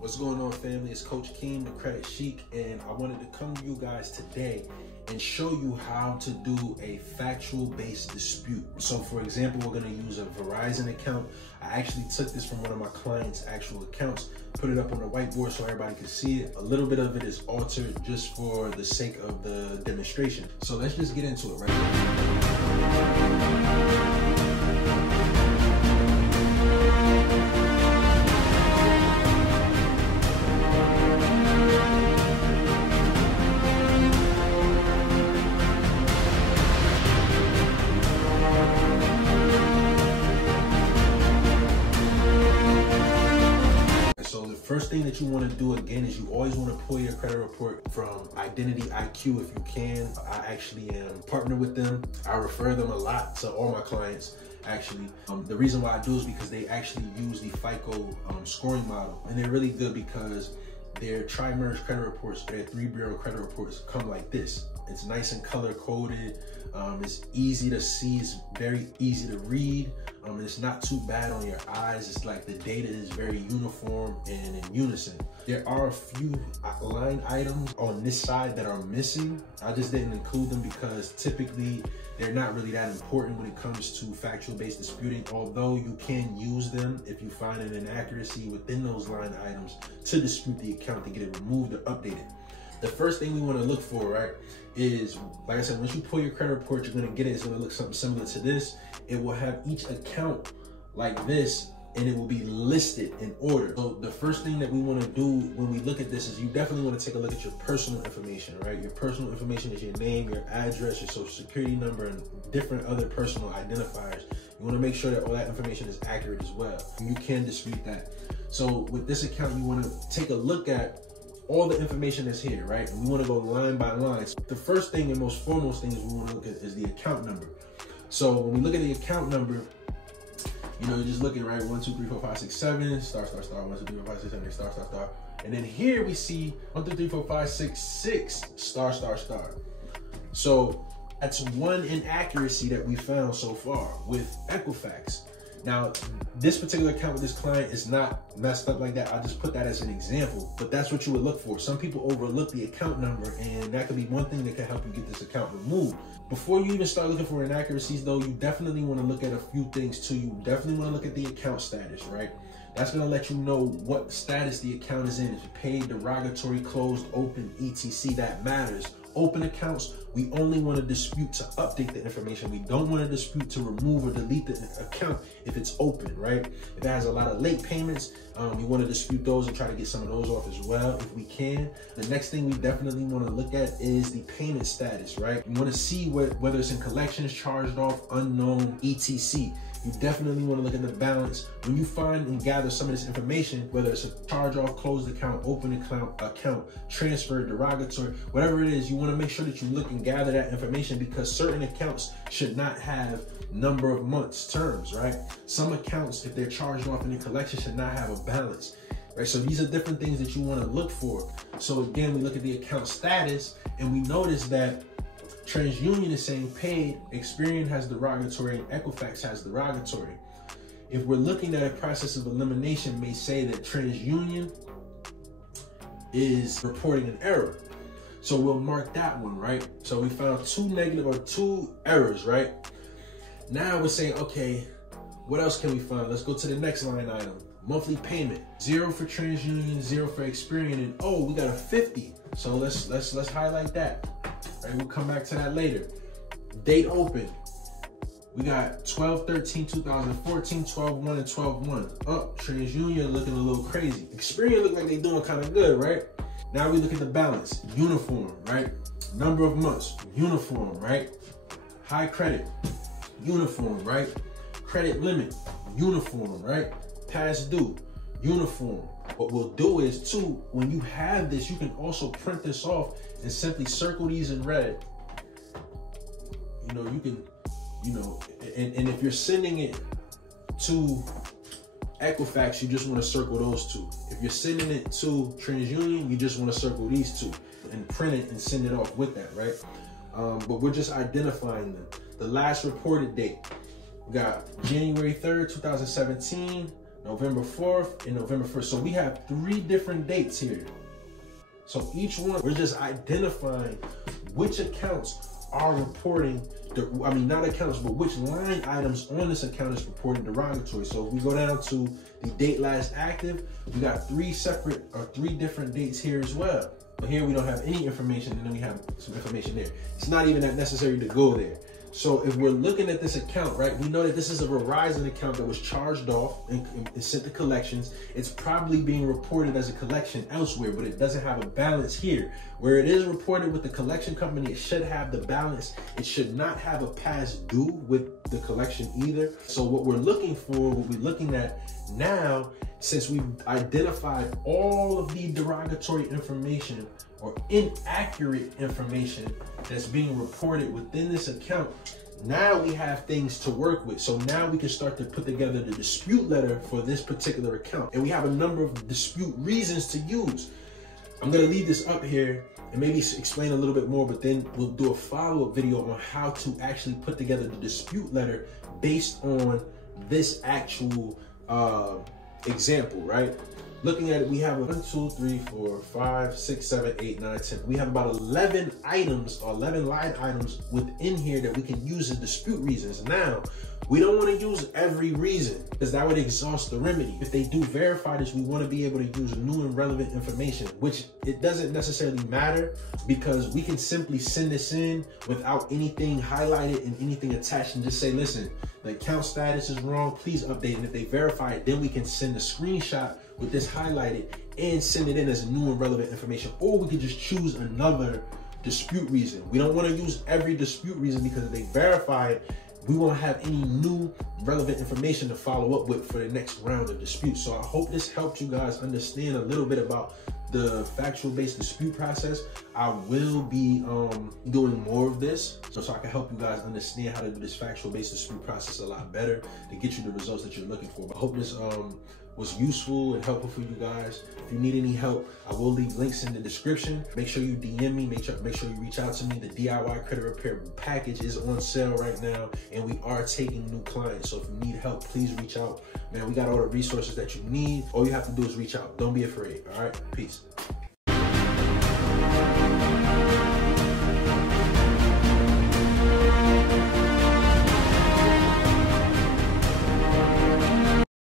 What's going on, family? It's Coach Keem, the Credit Sheik, and I wanted to come to you guys today and show you how to do a factual based dispute. So for example, we're gonna use a Verizon account. I actually took this from one of my clients' actual accounts, put it up on the whiteboard so everybody can see it. A little bit of it is altered just for the sake of the demonstration. So let's just get into it right now. First thing that you want to do again is you always want to pull your credit report from Identity IQ if you can. I actually am partnered with them. I refer them a lot to all my clients actually. The reason why I do is because they actually use the FICO scoring model, and they're really good because their tri-merge credit reports, their 3-bureau credit reports come like this. It's nice and color coded. It's easy to see. It's very easy to read. It's not too bad on your eyes. It's like the data is very uniform and in unison. There are a few line items on this side that are missing. I just didn't include them because typically they're not really that important when it comes to factual-based disputing, although you can use them if you find an inaccuracy within those line items to dispute the account to get it removed or updated. The first thing we want to look for, right, is, like I said, once you pull your credit report, you're going to get it. It's going to look something similar to this. It will have each account like this, and it will be listed in order. So the first thing that we want to do when we look at this is you definitely want to take a look at your personal information, right? Your personal information is your name, your address, your social security number, and different other personal identifiers. You want to make sure that all that information is accurate as well. You can dispute that. So with this account, you want to take a look at all the information that's here, right? And we want to go line by line. So the first thing and most foremost thing is we want to look at is the account number. So when we look at the account number, you know, you're just looking, right? 1, 2, 3, 4, 5, 6, 7, star, star, star, 1, 2, 3, 4, 5, 6, 7, star, star, star. And then here we see 1, 2, 3, 4, 5, 6, 6, star, star, star. So that's one inaccuracy that we found so far with Equifax. Now, this particular account with this client is not messed up like that. I just put that as an example, but that's what you would look for. Some people overlook the account number, and that could be one thing that can help you get this account removed. Before you even start looking for inaccuracies though, you definitely want to look at a few things too. You definitely want to look at the account status, right? That's going to let you know what status the account is in. If you paid, derogatory, closed, open, etc. That matters. Open accounts, we only want to dispute to update the information. We don't want to dispute to remove or delete the account if it's open, right? If it has a lot of late payments, we want to dispute those and try to get some of those off as well if we can. The next thing we definitely want to look at is the payment status, right? You want to see whether it's in collections, charged off, unknown, etc. You definitely want to look at the balance. When you find and gather some of this information, whether it's a charge off, closed account, open account, transfer, derogatory, whatever it is, you want to make sure that you look and gather that information because certain accounts should not have number of months terms, right? Some accounts, if they're charged off and in collection, should not have a balance, right? So these are different things that you want to look for. So again, we look at the account status and we notice that TransUnion is saying paid, Experian has derogatory, and Equifax has derogatory. If we're looking at a process of elimination, may say that TransUnion is reporting an error. So we'll mark that one, right? So we found 2 negative or 2 errors, right? Now we're saying, okay, what else can we find? Let's go to the next line item. Monthly payment, 0 for TransUnion, 0 for Experian, and oh, we got a 50. So let's highlight that. All right, we'll come back to that later. Date open. We got 12/13/2014, 12/1, and 12/1. Oh, TransUnion looking a little crazy. Experian look like they doing kind of good, right? Now we look at the balance. Uniform, right? Number of months, uniform, right? High credit, uniform, right? Credit limit, uniform, right? Past due, uniform. What we'll do is too, when you have this, you can also print this off and simply circle these in red. You know, you can, you know, and if you're sending it to Equifax, you just want to circle those two. If you're sending it to TransUnion, you just want to circle these two and print it and send it off with that, right? But we're just identifying them. The last reported date, we got January 3rd, 2017, November 4th, and November 1st. So we have 3 different dates here. So each one, we're just identifying which accounts are reporting, I mean, not accounts, but which line items on this account is reporting derogatory. So if we go down to the date last active, we got 3 different dates here as well. But here we don't have any information, and then we have some information there. It's not even that necessary to go there. So if we're looking at this account, right, we know that this is a Verizon account that was charged off and sent to collections. It's probably being reported as a collection elsewhere, but it doesn't have a balance here. Where it is reported with the collection company, it should have the balance. It should not have a past due with the collection either. So what we're looking for, what we're looking at now, since we've identified all of the derogatory information or inaccurate information that's being reported within this account, now we have things to work with. So now we can start to put together the dispute letter for this particular account. And we have a number of dispute reasons to use. I'm gonna leave this up here and maybe explain a little bit more, but then we'll do a follow-up video on how to actually put together the dispute letter based on this actual example, right? Looking at it, we have 1, 2, 3, 4, 5, 6, 7, 8, 9, 10. We have about 11 items or 11 line items within here that we can use as dispute reasons. Now, we don't want to use every reason because that would exhaust the remedy. If they do verify this, we want to be able to use new and relevant information, which it doesn't necessarily matter because we can simply send this in without anything highlighted and anything attached and just say, listen, the account status is wrong, please update. And if they verify it, then we can send a screenshot with this highlighted and send it in as new and relevant information. Or we could just choose another dispute reason. We don't want to use every dispute reason because if they verify it, we won't have any new relevant information to follow up with for the next round of disputes. So I hope this helps you guys understand a little bit about the factual based dispute process. I will be doing more of this so I can help you guys understand how to do this factual based dispute process a lot better to get you the results that you're looking for. But I hope this was useful and helpful for you guys. If you need any help, I will leave links in the description. Make sure you DM me, make sure you reach out to me. The DIY credit repair package is on sale right now and we are taking new clients. So if you need help, please reach out. Man, we got all the resources that you need. All you have to do is reach out. Don't be afraid, all right? Peace.